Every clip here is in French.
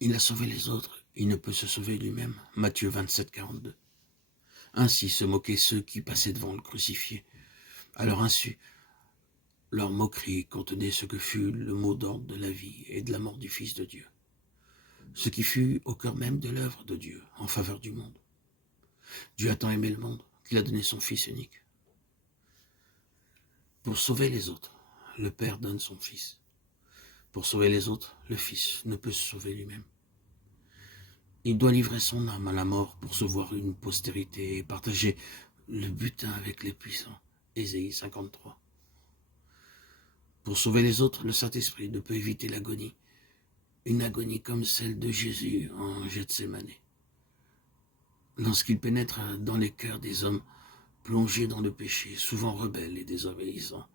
Il a sauvé les autres, il ne peut se sauver lui-même. Matthieu 27, 42. Ainsi se moquaient ceux qui passaient devant le crucifié. À leur insu, leur moquerie contenait ce que fut le mot d'ordre de la vie et de la mort du Fils de Dieu. Ce qui fut au cœur même de l'œuvre de Dieu en faveur du monde. Dieu a tant aimé le monde qu'il a donné son Fils unique. Pour sauver les autres, le Père donne son Fils. Pour sauver les autres, le Fils ne peut se sauver lui-même. Il doit livrer son âme à la mort pour se voir une postérité et partager le butin avec les puissants. Ésaïe 53. Pour sauver les autres, le Saint-Esprit ne peut éviter l'agonie. Une agonie comme celle de Jésus en Gethsémane. Lorsqu'il pénètre dans les cœurs des hommes plongés dans le péché, souvent rebelles et désobéissants,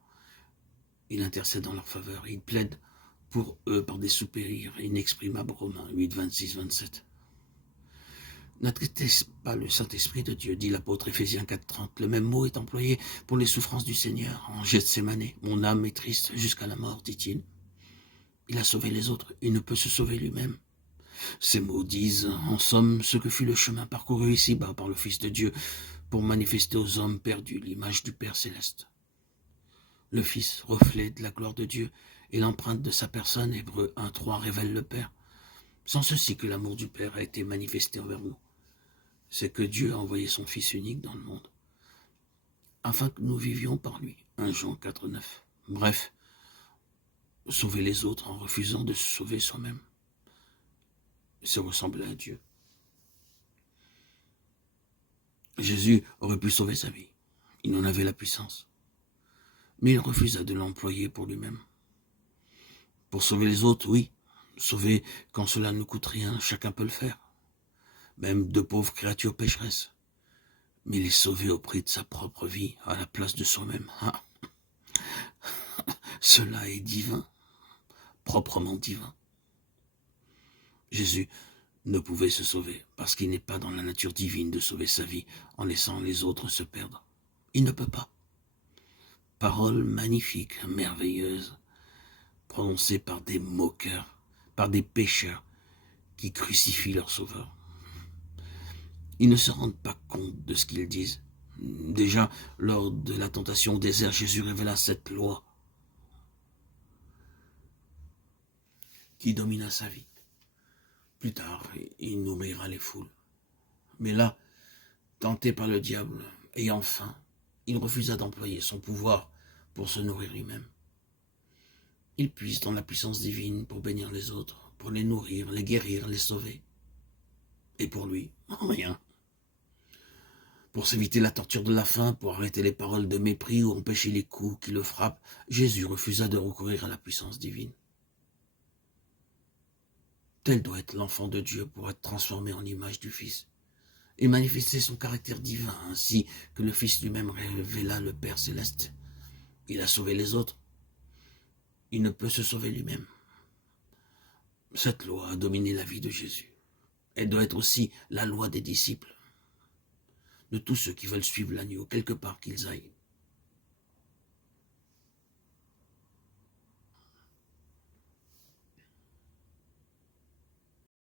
il intercède en leur faveur. Il plaide pour eux par des soupirs inexprimables. Romains 8, 26, 27. N'attristez pas le Saint-Esprit de Dieu, dit l'apôtre Éphésiens 4, 30. Le même mot est employé pour les souffrances du Seigneur en Gethsémane. Mon âme est triste jusqu'à la mort, dit-il. Il a sauvé les autres, il ne peut se sauver lui-même. Ces mots disent, en somme, ce que fut le chemin parcouru ici-bas par le Fils de Dieu pour manifester aux hommes perdus l'image du Père céleste. Le Fils, reflet de la gloire de Dieu, et l'empreinte de sa personne, Hébreux 1, 3, révèle le Père. Sans ceci que l'amour du Père a été manifesté envers nous. C'est que Dieu a envoyé son Fils unique dans le monde, afin que nous vivions par lui. 1 Jean 4, 9. Bref, sauver les autres en refusant de se sauver soi-même, c'est ressembler à Dieu. Jésus aurait pu sauver sa vie, il en avait la puissance, mais il refusa de l'employer pour lui-même. Pour sauver les autres, oui, sauver quand cela ne coûte rien, chacun peut le faire, même de pauvres créatures pécheresses, mais les sauver au prix de sa propre vie, à la place de soi-même. Ah. Cela est divin, proprement divin. Jésus ne pouvait se sauver parce qu'il n'est pas dans la nature divine de sauver sa vie en laissant les autres se perdre. Il ne peut pas. Parole magnifique, merveilleuse, prononcée par des moqueurs, par des pécheurs qui crucifient leur sauveur. Ils ne se rendent pas compte de ce qu'ils disent. Déjà, lors de la tentation au désert, Jésus révéla cette loi qui domina sa vie. Plus tard, il nourrira les foules. Mais là, tenté par le diable, ayant faim, il refusa d'employer son pouvoir pour se nourrir lui-même. Il puise dans la puissance divine pour bénir les autres, pour les nourrir, les guérir, les sauver. Et pour lui, rien. Pour s'éviter la torture de la faim, pour arrêter les paroles de mépris ou empêcher les coups qui le frappent, Jésus refusa de recourir à la puissance divine. Tel doit être l'enfant de Dieu pour être transformé en image du Fils et manifester son caractère divin, ainsi que le Fils lui-même révéla le Père céleste. Il a sauvé les autres. Il ne peut se sauver lui-même. Cette loi a dominé la vie de Jésus. Elle doit être aussi la loi des disciples, de tous ceux qui veulent suivre l'agneau, quelque part qu'ils aillent.